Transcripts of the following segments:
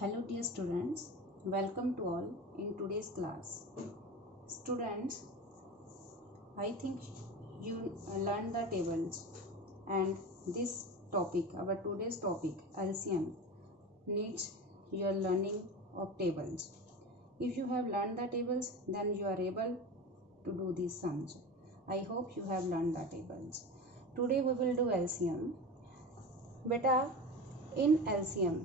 Hello dear students, welcome to all in today's class. Students, I think you learned the tables and this topic, our today's topic LCM needs your learning of tables. If you have learned the tables, then you are able to do these sums. I hope you have learned the tables. Today we will do LCM. Beta, in LCM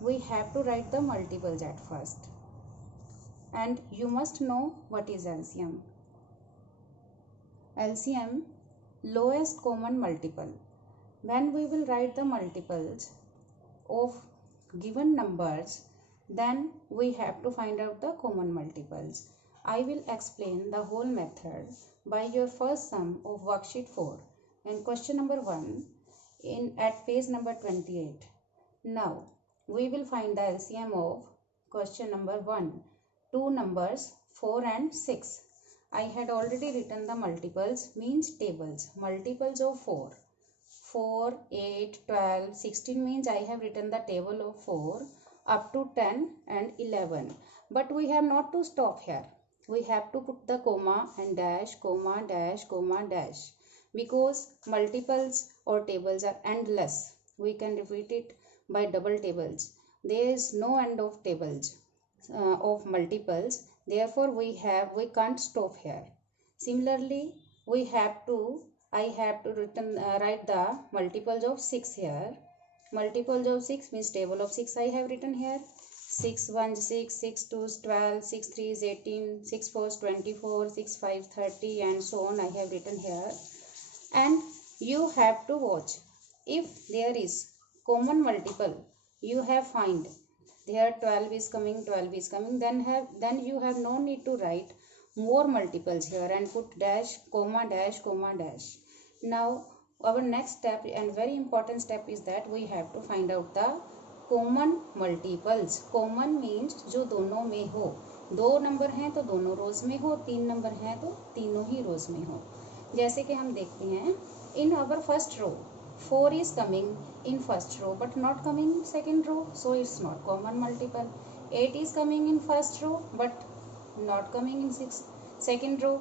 we have to write the multiples at first, and you must know what is LCM. LCM, lowest common multiple. When we will write the multiples of given numbers, then we have to find out the common multiples. I will explain the whole method by your first sum of worksheet 4 and question number 1 at page number 28. Now we will find the LCM of question number 1. Two numbers 4 and 6. I had already written the multiples, means tables. Multiples of 4. 4, 8, 12, 16 means I have written the table of 4 up to 10 and 11. But we have not to stop here. We have to put the comma and dash, comma, dash, comma, dash. Because multiples or tables are endless. We can repeat it by double tables. There is no end of tables of multiples. Therefore, we can't stop here. Similarly, I have to write the multiples of 6 here. Multiples of 6 means table of 6 I have written here. 6 1 6, 6 2 12, 6 3 is 18, 6 4 is 24, 6 5 30 and so on I have written here. And you have to watch. If there is common multiple, you have find here 12 is coming, then you have no need to write more multiples here and put dash, comma, dash, comma, dash. Now our next step and very important step is that we have to find out the common multiples. Common means जो दोनों में हो. दो number हैं तो दोनों रोज में हो, तीन नंबर हैं तो तीनों ही रोज में हो. जैसे कि हम देखते हैं in our first row 4 is coming in first row but not coming in second row, so it's not common multiple. 8 is coming in first row but not coming in second row,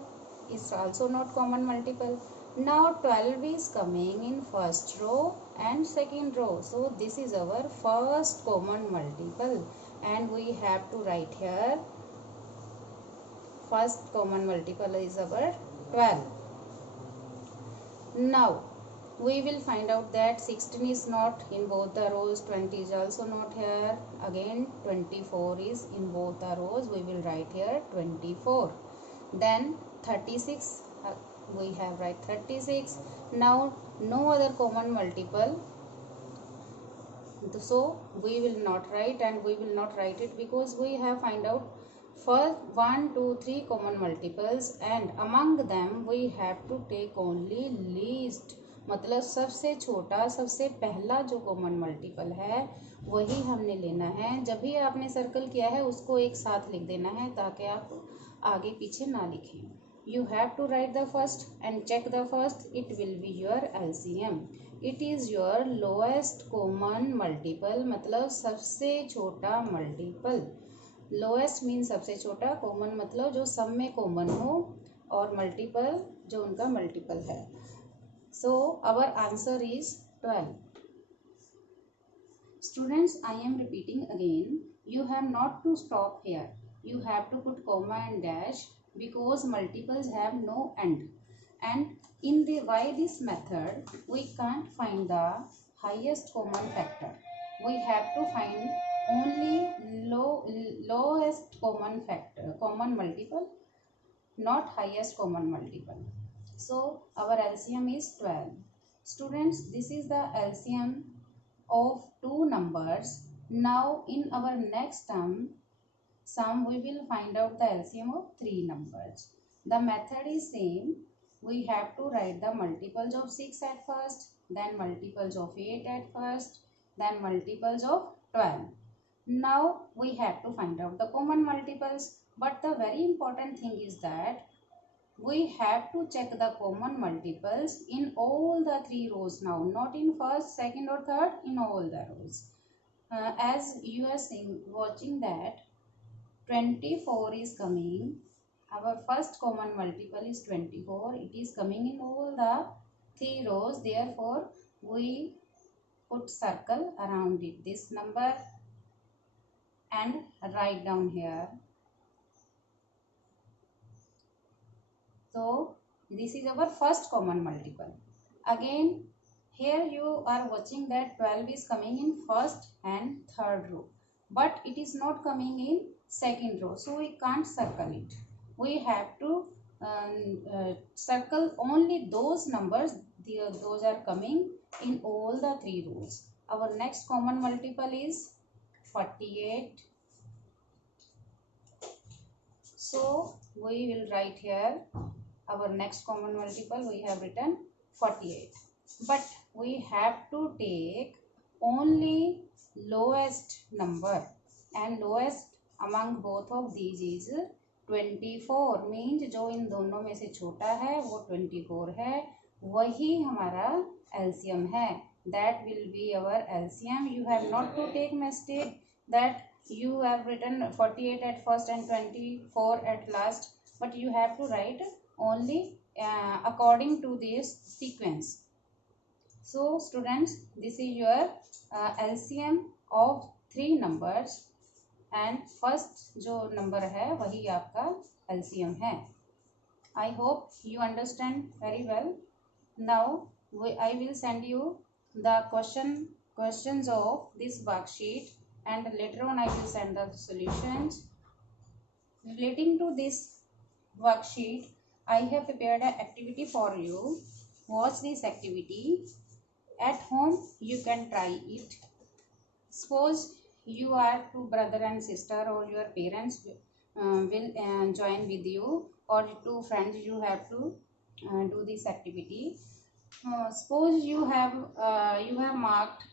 is also not common multiple. Now 12 is coming in first row and second row, so this is our first common multiple and we have to write here first common multiple is our 12. Now we will find out that 16 is not in both the rows, 20 is also not here, again 24 is in both the rows, we will write here 24. Then 36, we have write 36. Now no other common multiple, so we will not write, and we will not write it because we have find out for 1 2 3 common multiples and among them we have to take only least, मतलब सबसे छोटा सबसे पहला जो common multiple है वही हमने लेना है. जब भी आपने सर्कल किया है उसको एक साथ लिख देना है ताकि आप आगे पीछे ना लिखें. You have to write the first and check the first, it will be your LCM. It is your lowest common multiple, मतलब सबसे छोटा मल्टीपल. लोएस्ट मीन सबसे छोटा, कॉमन मतलब जो सब में कॉमन हो, और मल्टीपल जो उनका मल्टीपल है. So our answer is 12. Students, I am repeating again. You have not to stop here. You have to put comma and dash because multiples have no end. And in the by this method, we can't find the highest common factor. We have to find only lowest common factor, common multiple, not highest common multiple. So our LCM is 12. Students, this is the LCM of two numbers. Now in our next sum we will find out the LCM of three numbers. The method is same. We have to write the multiples of 6 at first, then multiples of 8 at first, then multiples of 12. Now we have to find out the common multiples, but the very important thing is that we have to check the common multiples in all the three rows now, not in first, second or third, in all the rows. as you are seeing, watching that 24 is coming. Our first common multiple is 24. It is coming in all the 3 rows. Therefore, we put circle around it, this number, and write down here. So this is our first common multiple. Again, here you are watching that 12 is coming in first and third row, but it is not coming in second row, so we can't circle it. We have to circle only those numbers, those are coming in all the 3 rows. Our next common multiple is 48. So we will write here our next common multiple. We have written 48, but we have to take only lowest number, and lowest among both of these is 24. Means जो इन दोनों में से छोटा है वो 24 है, वही हमारा एलसीएम है. That will be our LCM. You have not to take mistake that you have written 48 at first and 24 at last, but you have to write only according to this sequence. So students, this is your LCM of 3 numbers, and first जो number है वही आपका LCM है. I hope you understand very well. Now I will send you the questions of this worksheet, and later on I will send the solutions. Relating to this worksheet, I have prepared an activity for you. Watch this activity. At home you can try it. Suppose you are 2 brother and sister, or your parents will join with you, or 2 friends. You have to do this activity. Suppose you have marked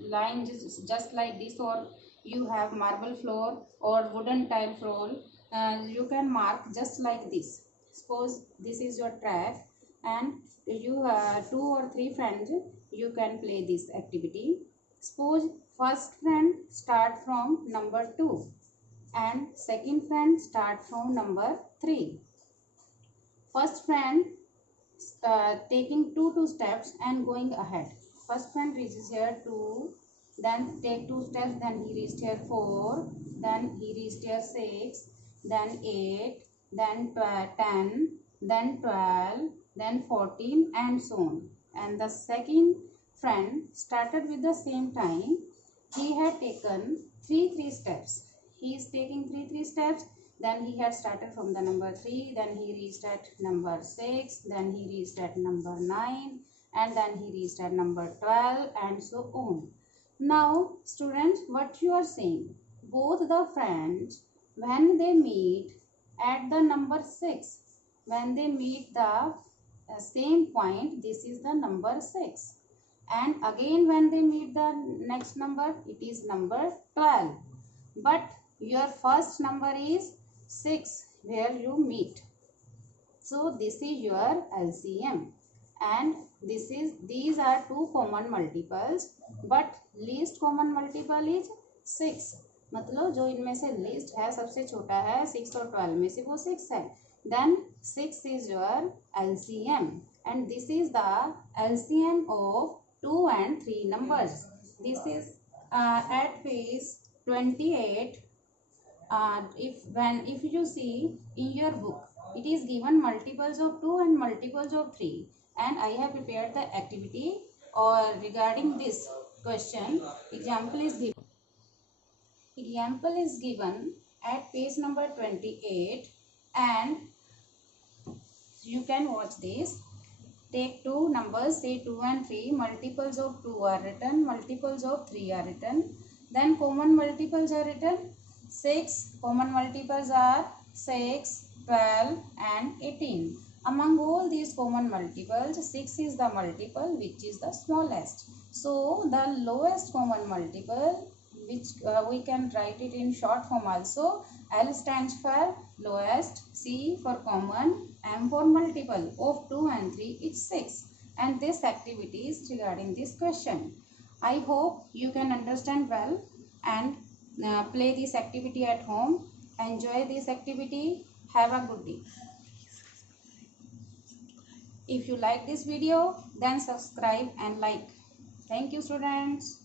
lines just like this, or you have marble floor or wooden tile floor. You can mark just like this. Suppose this is your track, and you 2 or 3 friends, you can play this activity. Suppose first friend start from number 2 and second friend start from number 3. First friend taking 2 steps and going ahead. First friend reaches here 2, then take 2 steps, then he reached here 4, then he reached here 6, then 8, then 10, then 12, then 14, and so on. And the second friend started with the same time. He had taken 3 steps. He is taking 3 steps. Then he had started from the number 3, then he reached at number 6, then he reached at number 9, and then he reached at number 12, and so on. Now students, what you are saying, both the friends, when they meet at the number 6, when they meet the same point, this is the number 6, and again when they meet the next number, it is number 12, but your first number is 6 where you meet. So this is your LCM, and these are 2 common multiples, but least common multiple is 6. मतलब जो इनमें से least है, सबसे छोटा है 6 और 12 में से वो 6 है. Then 6 is your LCM, and this is the LCM of 2 and 3 numbers. This is at page 28. If you see in your book, it is given multiples of 2 and multiples of 3, and I have prepared the activity or regarding this question. Example is given at page number 28, and you can watch this. Take 2 numbers, say 2 and 3. Multiples of 2 are written, multiples of 3 are written. Then common multiples are written. 6 common multiples are 6, 12, and 18. Among all these common multiples, 6 is the multiple which is the smallest. So the lowest common multiple, which we can write it in short form also. L stands for lowest, C for common, M for multiple of 2 and 3 is 6. And this activity is regarding this question. I hope you can understand well and play this activity at home. Enjoy this activity. Have a good day. If you like this video, then subscribe and like. Thank you, students.